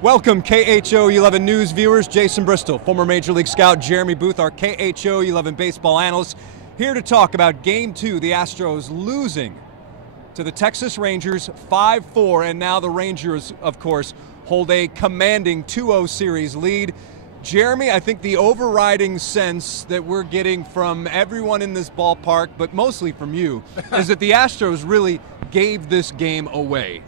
Welcome, KHO 11 News viewers. Jason Bristol, former Major League scout Jeremy Booth, our KHO 11 baseball analyst, here to talk about Game 2, the Astros losing to the Texas Rangers 5-4, and now the Rangers, of course, hold a commanding 2-0 series lead. Jeremy, I think the overriding sense that we're getting from everyone in this ballpark, but mostly from you, is that the Astros really gave this game away.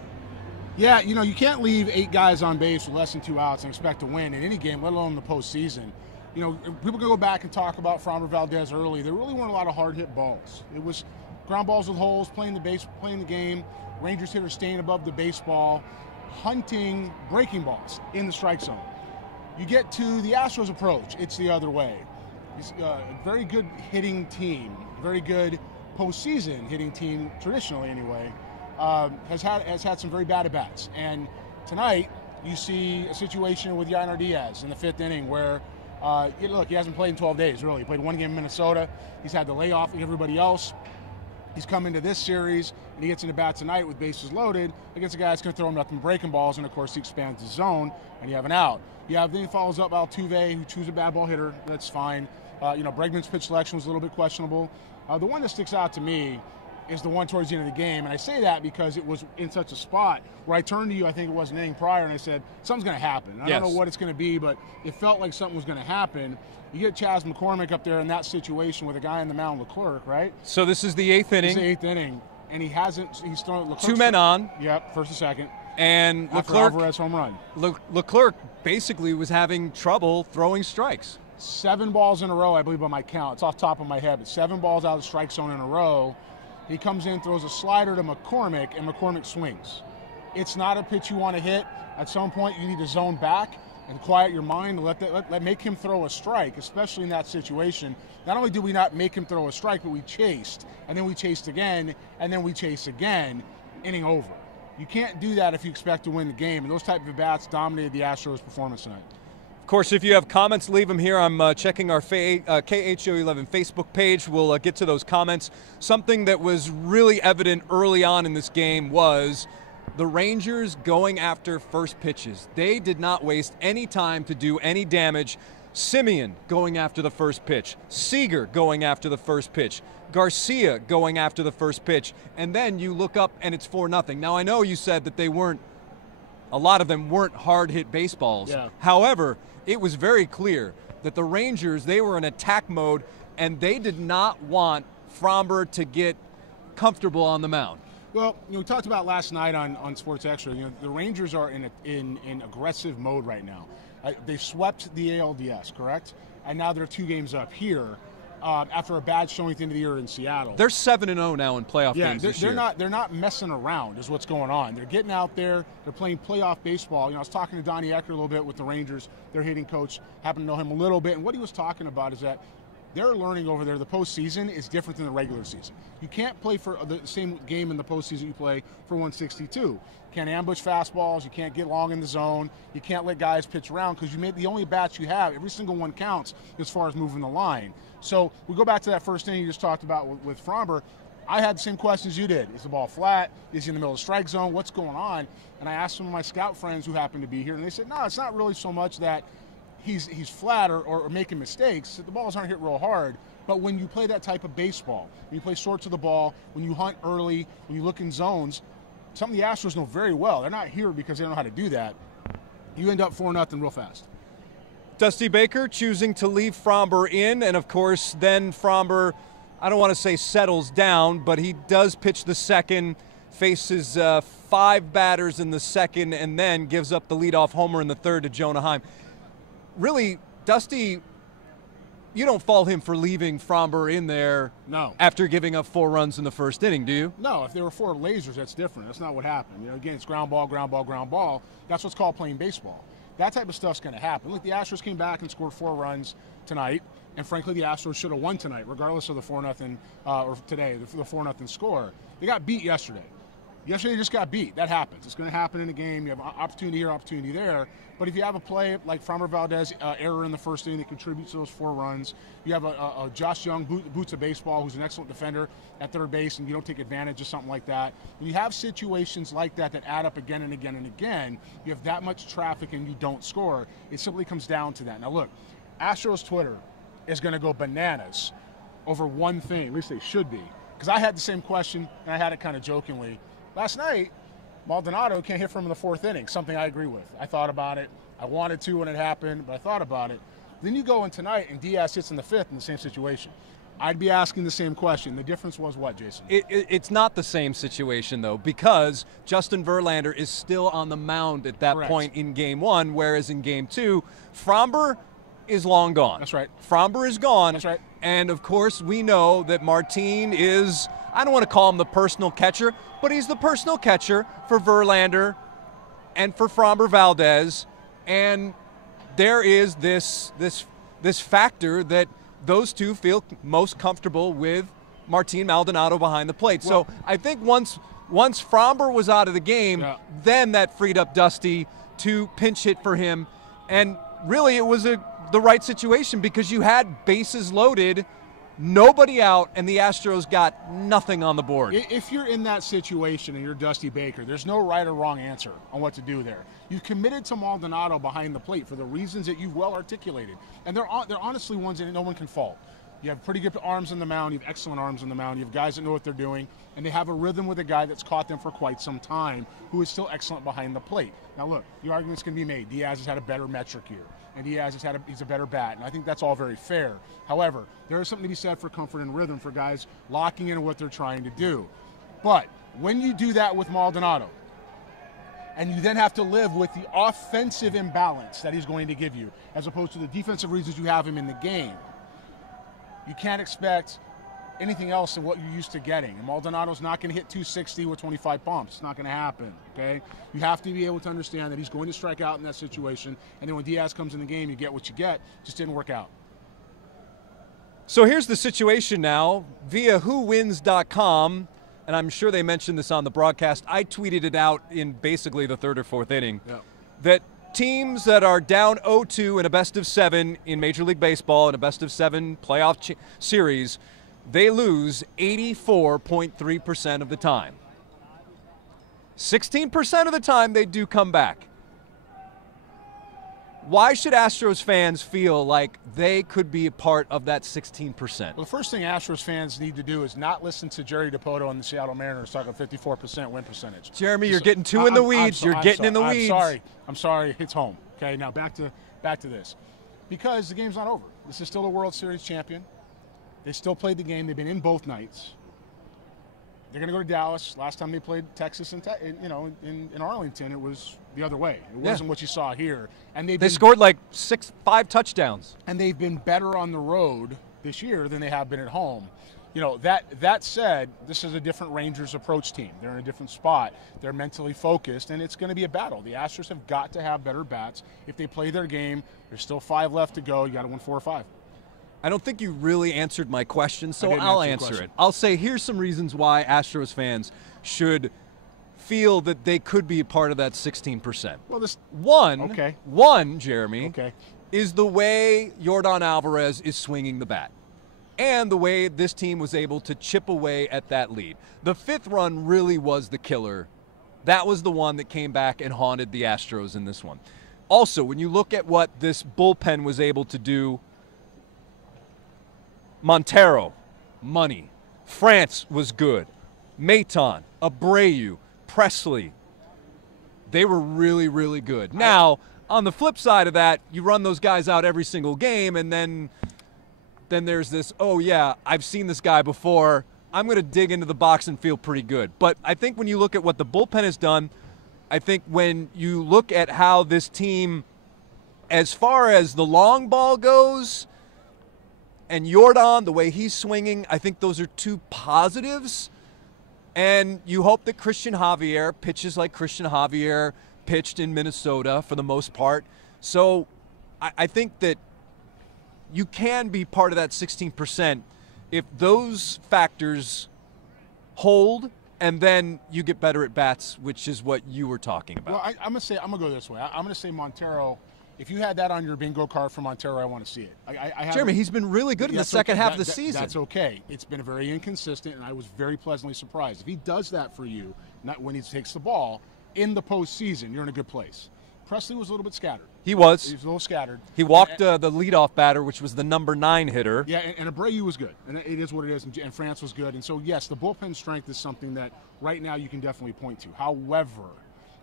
Yeah, you know, you can't leave 8 guys on base with less than 2 outs and expect to win in any game, let alone the postseason. You know, people can go back and talk about Framber Valdez early. There really weren't a lot of hard-hit balls. It was ground balls with holes, playing the game, Rangers hitters staying above the baseball, hunting breaking balls in the strike zone. You get to the Astros approach, it's the other way. It's a very good hitting team, very good postseason hitting team, traditionally anyway. Has had some very bad at-bats. And tonight, you see a situation with Yainer Diaz in the 5th inning where, look, he hasn't played in 12 days, really. He played 1 game in Minnesota. He's had the layoff like everybody else. He's come into this series, and he gets into bat tonight with bases loaded against a guy that's going to throw him nothing but breaking balls, and, of course, he expands the zone, and you have an out. Then he follows up Altuve, who chews a bad ball hitter. That's fine. Bregman's pitch selection was a little bit questionable. The one that sticks out to me is the one towards the end of the game. And I say that because it was in such a spot where I turned to you, I think it was an inning prior, and I said, something's going to happen. I don't know what it's going to be, but it felt like something was going to happen. You get Chas McCormick up there in that situation with a guy in the mound, Leclerc, right? So this is the 8th inning. It's the 8th inning, and he's thrown Leclerc. 2 men on. Yep, first and second. And after Alvarez home run. Leclerc basically was having trouble throwing strikes. 7 balls in a row, I believe, by my count. It's off the top of my head, but 7 balls out of the strike zone in a row. He comes in, throws a slider to McCormick, and McCormick swings. It's not a pitch you want to hit. At some point, you need to zone back and quiet your mind and make him throw a strike, especially in that situation. Not only did we not make him throw a strike, but we chased, and then we chased again, and then we chased again, inning over. You can't do that if you expect to win the game, and those type of at-bats dominated the Astros' performance tonight. Of course, if you have comments, leave them here. I'm checking our KHO 11 Facebook page. We'll get to those comments. Something that was really evident early on in this game was the Rangers going after first pitches. They did not waste any time to do any damage. Simeon going after the first pitch. Seager going after the first pitch. Garcia going after the first pitch. And then you look up and it's 4-0. Now, I know you said that a lot of them weren't hard-hit baseballs. Yeah. However, it was very clear that the Rangers, they were in attack mode, and they did not want Framber to get comfortable on the mound. Well, we talked about last night on Sports Extra. The Rangers are in aggressive mode right now. They swept the ALDS, correct? And now they're 2 games up here after a bad showing at the end of the year in Seattle. They're 7-0 now in playoff games this year. They're not messing around is what's going on. They're getting out there. They're playing playoff baseball. I was talking to Donnie Ecker a little bit with the Rangers, their hitting coach. Happen to know him a little bit. And what he was talking about is that they're learning over there the postseason is different than the regular season. You can't play for the same game in the postseason you play for 162. You can't ambush fastballs. You can't get long in the zone. You can't let guys pitch around because the only bats you have, every single one counts as far as moving the line. So we go back to that first inning you just talked about with Framber. I had the same questions you did. Is the ball flat? Is he in the middle of the strike zone? What's going on? And I asked some of my scout friends who happened to be here, and they said, no, it's not really so much that he's flat or making mistakes. The balls aren't hit real hard. But when you play that type of baseball, when you play short to the ball, when you hunt early, when you look in zones, something the Astros know very well. They're not here because they don't know how to do that. You end up 4-0 real fast. Dusty Baker choosing to leave Framber in, and of course then Framber, I don't want to say settles down, but he does pitch the second, faces 5 batters in the second, and then gives up the leadoff homer in the third to Jonah Heim. Really, Dusty, you don't fault him for leaving Framber in there after giving up 4 runs in the first inning, do you? No, if there were 4 lasers, that's different. That's not what happened. Again, it's ground ball, ground ball, ground ball. That's what's called playing baseball. That type of stuff's going to happen. Look, the Astros came back and scored 4 runs tonight, and frankly, the Astros should have won tonight, regardless of the 4-0 or today, the 4-0 score. They got beat yesterday. Yesterday they just got beat. That happens. It's going to happen in a game. You have opportunity here, opportunity there. But if you have a play like Framber Valdez error in the first inning that contributes to those 4 runs, you have a Josh Young, boots of baseball, who's an excellent defender at third base, and you don't take advantage of something like that. When you have situations like that that add up again and again and again, you have that much traffic and you don't score, it simply comes down to that. Now look, Astros Twitter is going to go bananas over one thing, at least they should be. Because I had the same question, and I had it kind of jokingly. Last night, Maldonado can't hit from in the 4th inning, something I agree with. I thought about it. I wanted to when it happened, but I thought about it. Then you go in tonight, and Diaz hits in the 5th in the same situation. I'd be asking the same question. The difference was what, Jason? It's not the same situation, though, because Justin Verlander is still on the mound at that point in Game 1, whereas in Game 2, Framber is long gone. That's right. Framber is gone. That's right. And, of course, we know that Martin is, I don't want to call him the personal catcher, but he's the personal catcher for Verlander and for Framber Valdez. And there is this factor that those two feel most comfortable with Martin Maldonado behind the plate. Well, so I think once Framber was out of the game, then that freed up Dusty to pinch hit for him. And really it was the right situation because you had bases loaded, nobody out, and the Astros got nothing on the board. If you're in that situation and you're Dusty Baker, there's no right or wrong answer on what to do there. You've committed to Maldonado behind the plate for the reasons that you've well articulated. And they're honestly ones that no one can fault. You have pretty good arms on the mound. You have excellent arms on the mound. You have guys that know what they're doing. And they have a rhythm with a guy that's caught them for quite some time who is still excellent behind the plate. Now, look, the argument's going to be made. Diaz has had a better metric here. And Diaz he's a better bat. And I think that's all very fair. However, there is something to be said for comfort and rhythm for guys locking in on what they're trying to do. But when you do that with Maldonado, and you then have to live with the offensive imbalance that he's going to give you, as opposed to the defensive reasons you have him in the game, you can't expect anything else than what you're used to getting. And Maldonado's not going to hit 260 with 25 bumps. It's not going to happen, okay? You have to be able to understand that he's going to strike out in that situation, and then when Diaz comes in the game, you get what you get. Just didn't work out. So here's the situation now via whowins.com, and I'm sure they mentioned this on the broadcast. I tweeted it out in basically the 3rd or 4th inning that teams that are down 0-2 in a best-of-7 in Major League Baseball, in a best-of-7 playoff series, they lose 84.3% of the time. 16% of the time they do come back. Why should Astros fans feel like they could be a part of that 16%? Well, the first thing Astros fans need to do is not listen to Jerry DiPoto and the Seattle Mariners talking 54% win percentage. Jeremy, you're getting too in the weeds. You're getting in the weeds. I'm sorry. It's home. Okay, now back to this. Because the game's not over. This is still a World Series champion. They still played the game. They've been in both nights. They're going to go to Dallas. Last time they played Texas and in Arlington, it was the other way. It wasn't what you saw here. And they scored like 5 touchdowns. And they've been better on the road this year than they have been at home. You know, that said, this is a different Rangers approach team. They're in a different spot. They're mentally focused, and it's going to be a battle. The Astros have got to have better bats. If they play their game, there's still 5 left to go. You got to win 4 or 5. I don't think you really answered my question, so I'll answer it. I'll say here's some reasons why Astros fans should feel that they could be a part of that 16%. Well, one, Jeremy, is the way Yordan Alvarez is swinging the bat and the way this team was able to chip away at that lead. The 5th run really was the killer. That was the one that came back and haunted the Astros in this one. Also, when you look at what this bullpen was able to do, Montero, money. France was good. Maton, Abreu, Presley. They were really, really good. Now, on the flip side of that, you run those guys out every single game, and then there's this, oh, yeah, I've seen this guy before. I'm going to dig into the box and feel pretty good. But I think when you look at what the bullpen has done, I think when you look at how this team, as far as the long ball goes, and Yordan, the way he's swinging, I think those are 2 positives. And you hope that Christian Javier pitches like Christian Javier pitched in Minnesota for the most part. So I think that you can be part of that 16% if those factors hold and then you get better at bats, which is what you were talking about. Well, I'm gonna go this way. I'm gonna say Montero. If you had that on your bingo card for Montero, I want to see it. Jeremy, he's been really good in the second half of the season. That's okay. It's been very inconsistent, and I was very pleasantly surprised. If he does that for you, not when he takes the ball in the postseason, you're in a good place. Presley was a little bit scattered. He was. He was a little scattered. He walked the leadoff batter, which was the number 9 hitter. Yeah, and Abreu was good, and it is what it is, and France was good. And so, yes, the bullpen strength is something that right now you can definitely point to. However,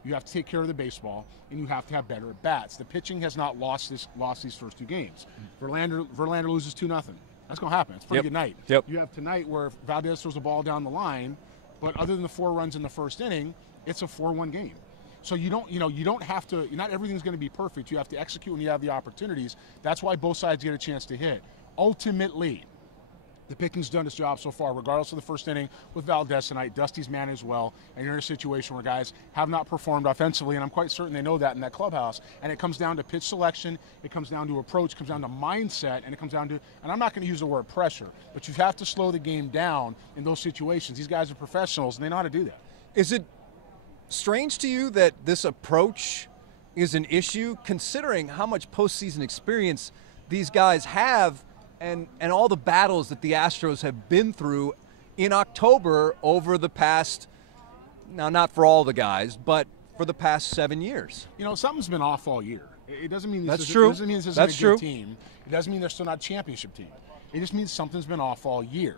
you have to take care of the baseball, and you have to have better at-bats. The pitching has not lost these first 2 games. Verlander loses 2-0. That's going to happen. It's a pretty good night. Yep. You have tonight where Valdez throws the ball down the line, but other than the 4 runs in the first inning, it's a 4-1 game. So you don't have to. Not everything's going to be perfect. You have to execute when you have the opportunities. That's why both sides get a chance to hit. Ultimately, the pitching's done its job so far, regardless of the first inning with Valdez tonight. Dusty's managed well, and you're in a situation where guys have not performed offensively, and I'm quite certain they know that in that clubhouse. And it comes down to pitch selection, it comes down to approach, it comes down to mindset, and it comes down to, and I'm not going to use the word pressure, but you have to slow the game down in those situations. These guys are professionals, and they know how to do that. Is it strange to you that this approach is an issue, considering how much postseason experience these guys have and all the battles that the Astros have been through in October over the past, now not for all the guys, but for the past 7 years? Something's been off all year. It doesn't mean this true. It doesn't mean this isn't a good team. It doesn't mean they're still not a championship team. It just means something's been off all year.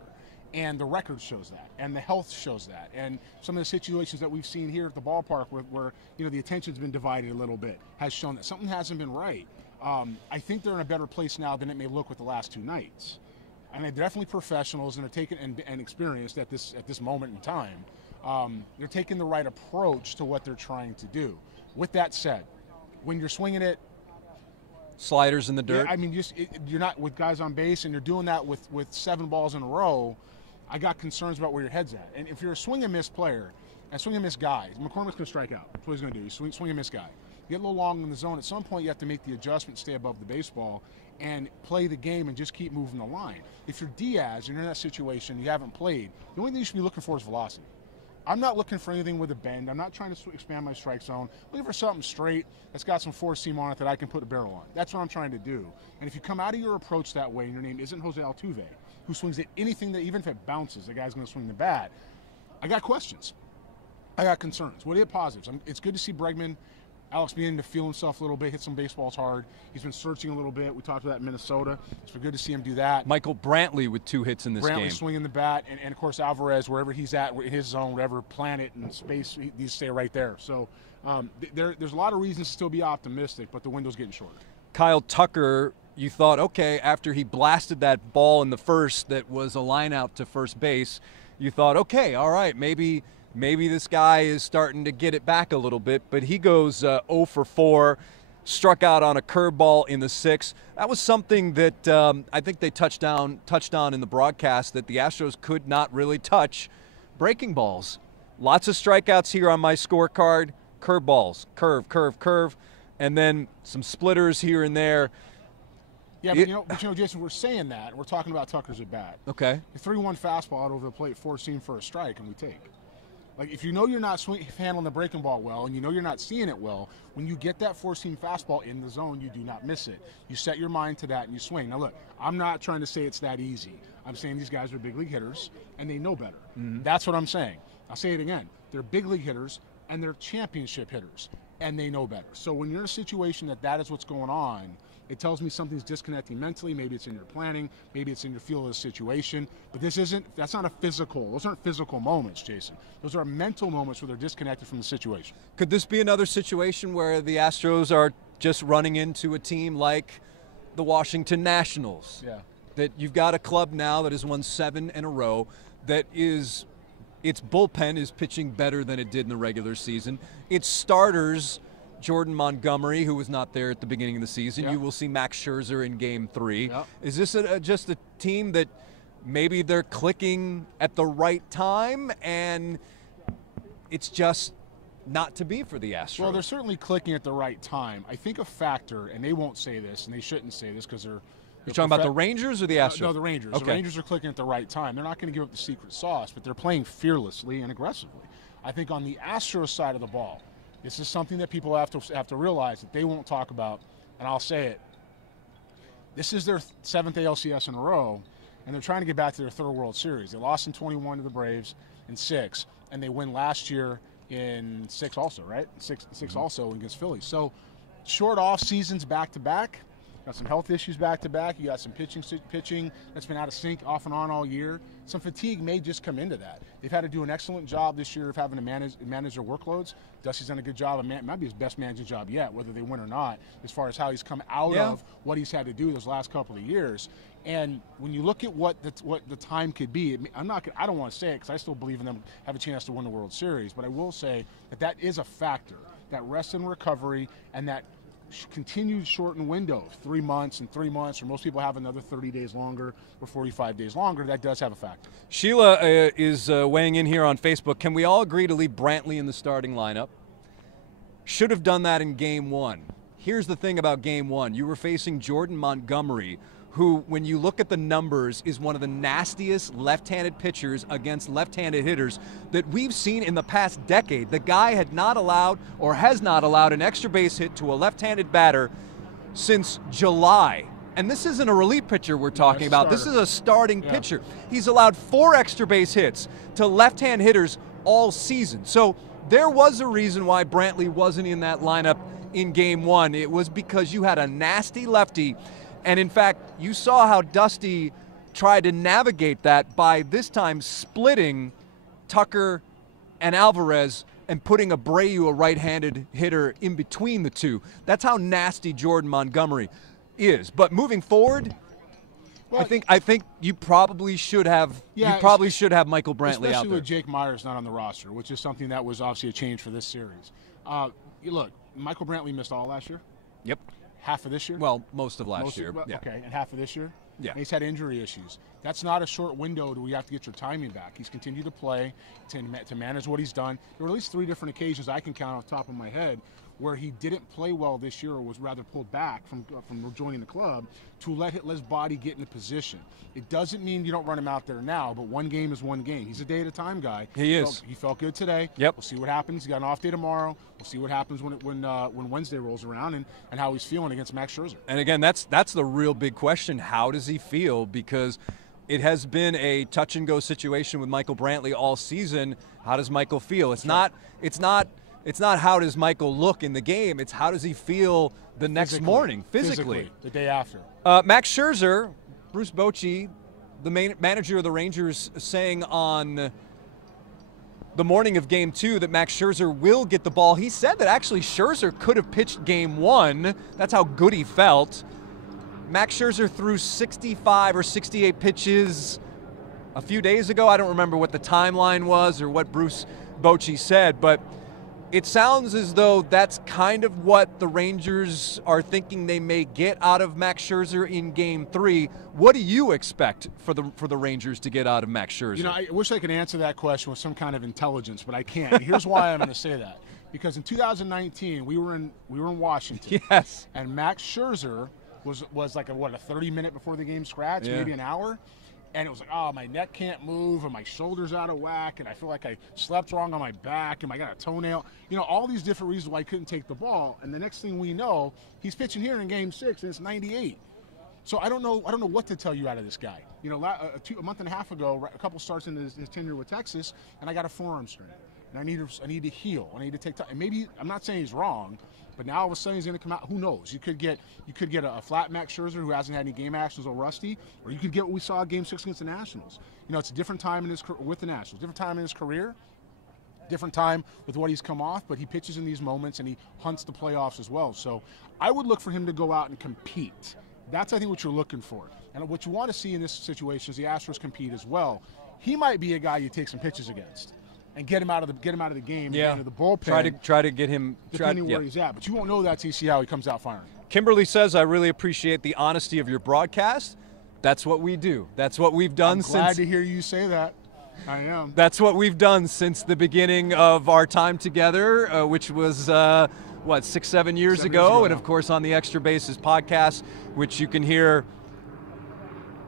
And the record shows that, and the health shows that, and some of the situations that we've seen here at the ballpark where the attention's been divided a little bit has shown that something hasn't been right. I think they're in a better place now than it may look with the last 2 nights, and they're definitely professionals, and they're taking and experienced at this moment in time. They're taking the right approach to what they're trying to do. With that said, when you're swinging it, sliders in the dirt. Yeah, I mean, you're not with guys on base, and you're doing that with 7 balls in a row. I got concerns about where your head's at. And if you're a swing and miss player, and swing and miss guy, McCormick's going to strike out. That's what he's going to do. He's swing and miss guy. You get a little long in the zone. At some point, you have to make the adjustment, stay above the baseball, and play the game and just keep moving the line. If you're Diaz and you're in that situation, you haven't played, the only thing you should be looking for is velocity. I'm not looking for anything with a bend. I'm not trying to expand my strike zone. I'm looking for something straight that's got some 4-seam on it that I can put a barrel on. That's what I'm trying to do. And if you come out of your approach that way, and your name isn't Jose Altuve, who swings at anything that, even if it bounces, the guy's going to swing the bat, I got questions. I got concerns. What are the positives? It's good to see Bregman, Alex beginning to feel himself a little bit, hit some baseballs hard. He's been searching a little bit. We talked about that in Minnesota. It's been good to see him do that. Michael Brantley with 2 hits in this game. Brantley swinging the bat, and of course Alvarez, wherever he's at, in his zone, whatever planet and space, he needs to stay right there. So there's a lot of reasons to still be optimistic, but the window's getting shorter. Kyle Tucker, you thought, okay, after he blasted that ball in the first that was a line out to first base, you thought, okay, all right, maybe this guy is starting to get it back a little bit, but he goes 0 for 4, struck out on a curveball in the 6th. That was something that I think they touched on in the broadcast, that the Astros could not really touch breaking balls. Lots of strikeouts here on my scorecard, curveballs, curve, and then some splitters here and there. Yeah, but Jason, we're saying that. We're talking about Tucker's at bat. Okay. The 3-1 fastball out over the plate, 4-seam for a strike, and we take. Like, if you know you're not handling the breaking ball well, and you know you're not seeing it well, when you get that 4-seam fastball in the zone, you do not miss it. You set your mind to that and you swing. Now, look, I'm not trying to say it's that easy. I'm saying these guys are big league hitters, and they know better. Mm-hmm. That's what I'm saying. I'll say it again. They're big league hitters, and they're championship hitters, and they know better. So when you're in a situation that is what's going on, it tells me something's disconnecting mentally. Maybe it's in your planning. Maybe it's in your feel of the situation. But that's not a physical. Those aren't physical moments, Jason. Those are mental moments where they're disconnected from the situation. Could this be another situation where the Astros are just running into a team like the Washington Nationals? Yeah. That you've got a club now that has won 7 in a row, that is, its bullpen is pitching better than it did in the regular season. Its starters, Jordan Montgomery, who was not there at the beginning of the season. Yep. You will see Max Scherzer in Game 3. Yep. Is this just a team that maybe they're clicking at the right time, and it's just not to be for the Astros? Well, they're certainly clicking at the right time. I think a factor, and they won't say this, and they shouldn't say this because they're You're talking about the Rangers or the Astros? No, the Rangers. Okay. The Rangers are clicking at the right time. They're not going to give up the secret sauce, but they're playing fearlessly and aggressively. I think on the Astros side of the ball, this is something that people have to realize that they won't talk about, and I'll say it. This is their 7th ALCS in a row, and they're trying to get back to their 3rd World Series. They lost in 21 to the Braves in 6, and they win last year in 6 also, right? 6 also against Philly. So short off seasons back-to-back. Got some health issues back-to-back. You got some pitching that's been out of sync off and on all year. Some fatigue may just come into that. They've had to do an excellent job this year of having to manage their workloads. Dusty's done a good job. It might be his best managing job yet, whether they win or not, as far as how he's come out of what he's had to do those last couple of years. And when you look at what the time could be, I don't want to say it because I still believe in them have a chance to win the World Series, but I will say that is a factor. That rest and recovery and that continued shortened window, 3 months and 3 months, or most people have another 30 days longer or 45 days longer, that does have a factor. Sheila is weighing in here on Facebook. Can we all agree to leave Brantley in the starting lineup? Should have done that in Game 1. Here's the thing about Game 1. You were facing Jordan Montgomery, who, when you look at the numbers, is one of the nastiest left-handed pitchers against left-handed hitters that we've seen in the past decade. The guy has not allowed an extra base hit to a left-handed batter since July. And this isn't a relief pitcher we're talking about. This is a starting pitcher. He's allowed 4 extra base hits to left-hand hitters all season. So there was a reason why Brantley wasn't in that lineup in Game 1. It was because you had a nasty lefty. And in fact, you saw how Dusty tried to navigate that by this time splitting Tucker and Alvarez and putting Abreu, a right-handed hitter, in between the two. That's how nasty Jordan Montgomery is. But moving forward, well, I think you probably should have Michael Brantley out there. Especially with Jake Myers not on the roster, which is something that was obviously a change for this series. Look, Michael Brantley missed all last year. Yep. Half of this year? Well, most of last year. Yeah. Okay, and half of this year? Yeah. And he's had injury issues. That's not a short window where you have to get your timing back. He's continued to play, to manage what he's done. There were at least 3 different occasions I can count off the top of my head where he didn't play well this year or was rather pulled back from joining the club to let his body get in a position. It doesn't mean you don't run him out there now, but one game is one game. He's a day-at-a-time guy. He is. He felt good today. Yep. We'll see what happens. He's got an off day tomorrow. We'll see what happens when Wednesday rolls around and how he's feeling against Max Scherzer. And again, that's the real big question. How does he feel? Because it has been a touch-and-go situation with Michael Brantley all season. How does Michael feel? It's not how does Michael look in the game. It's how does he feel the next morning, physically. The day after. Max Scherzer, Bruce Bochy, the manager of the Rangers, saying on the morning of Game 2 that Max Scherzer will get the ball. He said that actually Scherzer could have pitched Game 1. That's how good he felt. Max Scherzer threw 65 or 68 pitches a few days ago. I don't remember what the timeline was or what Bruce Bochy said, but it sounds as though that's kind of what the Rangers are thinking they may get out of Max Scherzer in Game 3. What do you expect for the Rangers to get out of Max Scherzer? You know, I wish I could answer that question with some kind of intelligence, but I can't. And here's why I'm going to say that. Because in 2019, we were in Washington. Yes. And Max Scherzer was like a 30-minute before the game scratch, maybe an hour. And it was like, oh, my neck can't move, and my shoulder's out of whack, and I feel like I slept wrong on my back, and I got a toenail. You know, all these different reasons why I couldn't take the ball. And the next thing we know, he's pitching here in Game 6, and it's 98. So I don't know what to tell you out of this guy. You know, a month and a half ago, a couple starts into his tenure with Texas, and I got a forearm strain. And I need to heal. I need to take time. And maybe I'm not saying he's wrong, but now all of a sudden he's going to come out. Who knows? You could get a flat Max Scherzer who hasn't had any game actions or rusty, or you could get what we saw in Game 6 against the Nationals. You know, it's a different time with the Nationals, different time in his career, different time with what he's come off. But he pitches in these moments and he hunts the playoffs as well. So I would look for him to go out and compete. That's, I think, what you're looking for. And what you want to see in this situation is the Astros compete as well. He might be a guy you take some pitches against and get him out of the game, get into the bullpen. Try to get him depending where he's at. But you won't know that till you see how he comes out firing. Kimberly says, I really appreciate the honesty of your broadcast. That's what we do. That's what we've done since. I'm glad to hear you say that. I am. That's what we've done since the beginning of our time together, which was 6-7 years ago, and of course on the Extra Bases podcast, which you can hear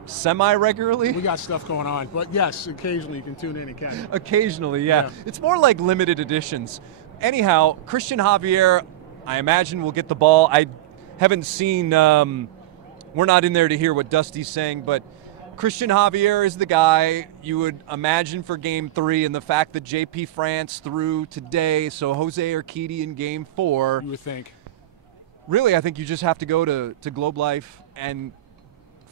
semi-regularly. We got stuff going on, but yes, occasionally you can tune in and catch it. Occasionally, yeah. It's more like limited editions. Anyhow, Christian Javier, I imagine will get the ball. I haven't seen, we're not in there to hear what Dusty's saying, but Christian Javier is the guy you would imagine for Game 3, and the fact that JP France threw today, so Jose Urquidy in Game 4. You would think. Really, I think you just have to go to Globe Life and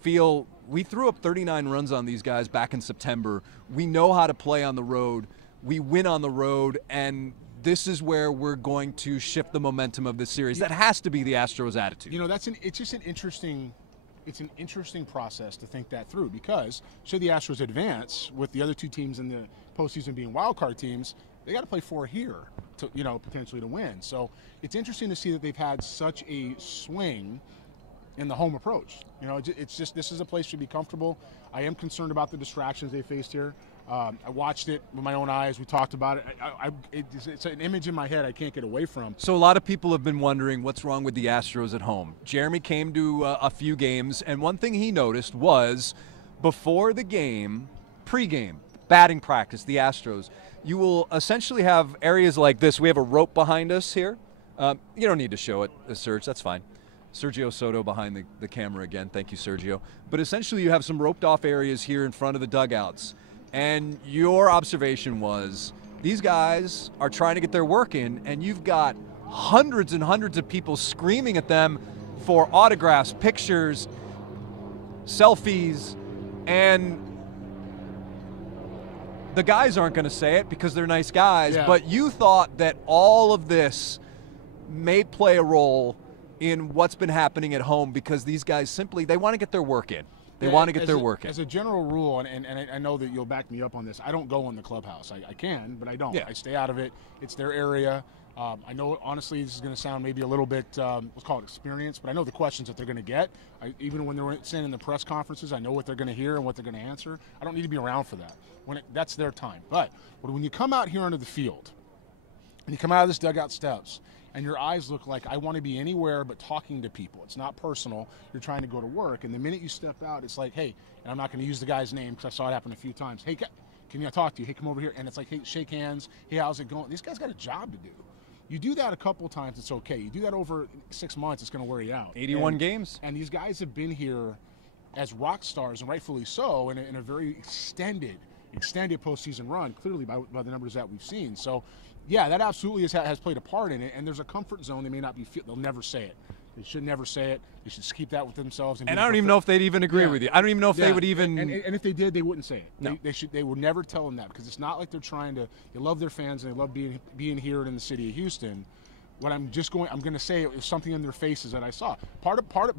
feel we threw up 39 runs on these guys back in September. We know how to play on the road. We win on the road, and this is where we're going to shift the momentum of this series. That has to be the Astros' attitude. You know, it's just an interesting process to think that through, because should the Astros advance with the other two teams in the postseason being wild card teams, they got to play 4 here to, you know, potentially to win. So it's interesting to see that they've had such a swing in the home approach. You know, it's just, this is a place to be comfortable. I am concerned about the distractions they faced here. I watched it with my own eyes. We talked about it. It's an image in my head I can't get away from. So a lot of people have been wondering what's wrong with the Astros at home. Jeremy came to a few games, and one thing he noticed was before the game, pregame, batting practice, the Astros, you will essentially have areas like this. We have a rope behind us here. You don't need to show it, Serge. That's fine. Sergio Soto behind the camera again. Thank you, Sergio. But essentially you have some roped off areas here in front of the dugouts. And your observation was these guys are trying to get their work in, and you've got hundreds and hundreds of people screaming at them for autographs, pictures, selfies, and the guys aren't going to say it because they're nice guys, but you thought that all of this may play a role in what's been happening at home, because these guys simply, they want to get their work in. They want to get their work in. As a general rule, and I know that you'll back me up on this, I don't go in the clubhouse. I can, but I don't. I stay out of it. It's their area. I know, honestly, this is going to sound maybe a little bit, let's call it experience, but I know the questions that they're going to get. Even when they're sitting in the press conferences, I know what they're going to hear and what they're going to answer. I don't need to be around for that. That's their time. But when you come out here onto the field, and you come out of this dugout steps, and your eyes look like I want to be anywhere but talking to people. It's not personal. You're trying to go to work. And the minute you step out, it's like, hey, and I'm not going to use the guy's name because I saw it happen a few times. Hey, can I talk to you? Hey, come over here. And it's like, hey, shake hands. Hey, how's it going? These guys got a job to do. You do that a couple times, it's okay. You do that over 6 months, it's going to wear you out. 81 games. And these guys have been here as rock stars, and rightfully so, in a very extended postseason run, clearly by the numbers that we've seen. So, yeah, that absolutely has played a part in it, and there's a comfort zone they may not be they'll never say it. They should never say it. They should keep that with themselves. And I don't even know if they'd even agree with you. I don't even know if they would even. And if they did, they wouldn't say it. No. They would never tell them that, because it's not like they're trying to. They love their fans and they love being here in the city of Houston. What I'm going to say is something in their faces that I saw.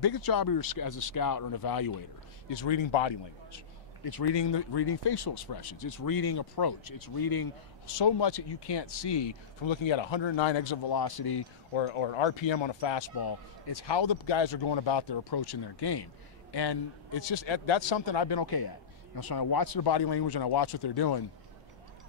Biggest job as a scout or an evaluator is reading body language. It's reading facial expressions. It's reading approach. It's reading so much that you can't see from looking at 109 exit velocity or an RPM on a fastball. It's how the guys are going about their approach in their game. And it's just, that's something I've been okay at. You know, so when I watch their body language and I watch what they're doing,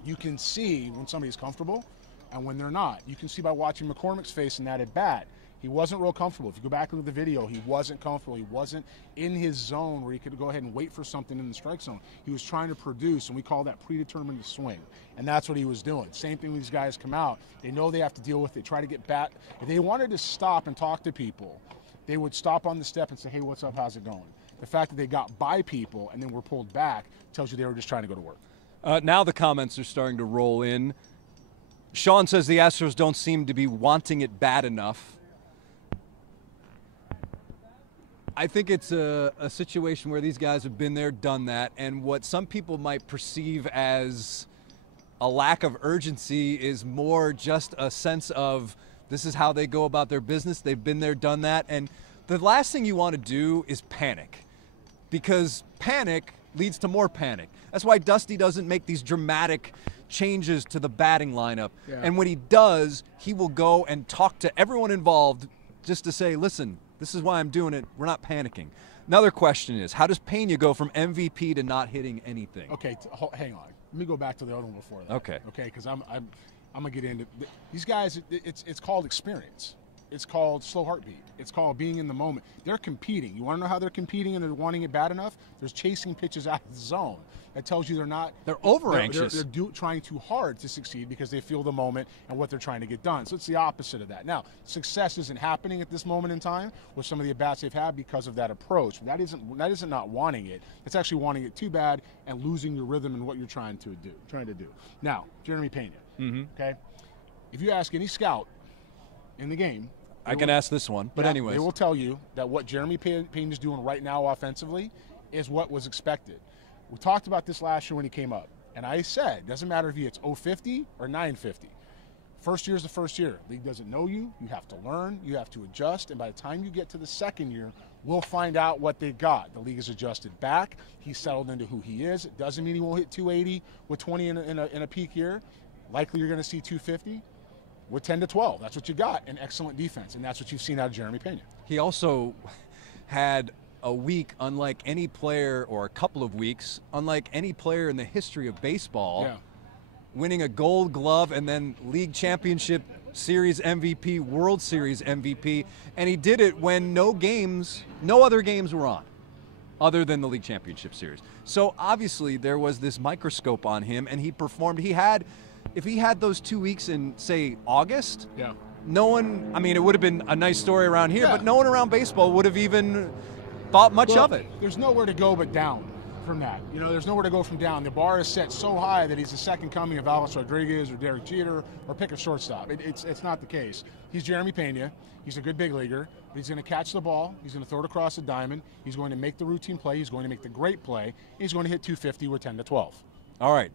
you can see when somebody's comfortable and when they're not. You can see by watching McCormick's face in that at bat. He wasn't real comfortable. If you go back and look at the video, he wasn't comfortable. He wasn't in his zone where he could go ahead and wait for something in the strike zone. He was trying to produce, and we call that predetermined swing. And that's what he was doing. Same thing when these guys come out. They know they have to deal with it. They try to get back. If they wanted to stop and talk to people, they would stop on the step and say, hey, what's up? How's it going? The fact that they got by people and then were pulled back tells you they were just trying to go to work. Now the comments are starting to roll in. Sean says the Astros don't seem to be wanting it bad enough. I think it's a situation where these guys have been there, done that, and what some people might perceive as a lack of urgency is more just a sense of this is how they go about their business. They've been there, done that, and the last thing you want to do is panic, because panic leads to more panic. That's why Dusty doesn't make these dramatic changes to the batting lineup. Yeah. And when he does, he will go and talk to everyone involved just to say, listen, this is why I'm doing it. We're not panicking. Another question is, how does Pena go from MVP to not hitting anything? Okay, hang on. Let me go back to the other one before that. Okay. Okay, because I'm gonna get into these guys. It's called experience. It's called slow heartbeat. It's called being in the moment. They're competing. You want to know how they're competing and they're wanting it bad enough? They're chasing pitches out of the zone. That tells you they're not. They're over anxious. They're trying too hard to succeed because they feel the moment and what they're trying to get done. So it's the opposite of that. Now, success isn't happening at this moment in time with some of the at-bats they've had because of that approach. That isn't not wanting it. It's actually wanting it too bad and losing your rhythm in what you're trying to do. Now, Jeremy Pena. Okay, if you ask any scout in the game, I can ask this one, but anyways, they will tell you that what Jeremy Pena is doing right now offensively is what was expected. We talked about this last year when he came up, and I said, doesn't matter if it's 050 or 950. First year is the first year. League doesn't know you. You have to learn. You have to adjust. And by the time you get to the second year, we'll find out what they got. The league has adjusted back. He's settled into who he is. It doesn't mean he won't hit 280 with 20 in a peak year. Likely you're going to see 250 with 10 to 12. That's what you got. An excellent defense, and that's what you've seen out of Jeremy Pena. He also had a week unlike any player, or a couple of weeks unlike any player in the history of baseball. Yeah. Winning a Gold Glove and then League Championship Series MVP, World Series MVP, and he did it when no other games were on other than the League Championship Series. So obviously there was this microscope on him, and he performed. If he had those 2 weeks in, say, August, no one, I mean, it would have been a nice story around here, but no one around baseball would have even thought much of it. There's nowhere to go but down from that. You know, there's nowhere to go from down. The bar is set so high that he's the second coming of Alex Rodriguez or Derek Jeter or pick a shortstop. It's not the case. He's Jeremy Pena. He's a good big leaguer. He's going to catch the ball. He's going to throw it across the diamond. He's going to make the routine play. He's going to make the great play. He's going to hit 250 with 10 to 12. All right.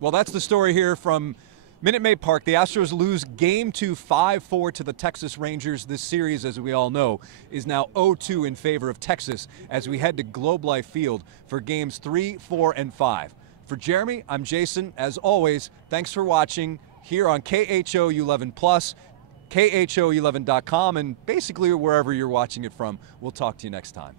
Well, that's the story here from Minute Maid Park. The Astros lose Game 2 5-4 to the Texas Rangers. This series, as we all know, is now 0-2 in favor of Texas as we head to Globe Life Field for Games 3, 4, and 5. For Jeremy, I'm Jason. As always, thanks for watching here on KHO 11 Plus, KHO11.com, and basically wherever you're watching it from. We'll talk to you next time.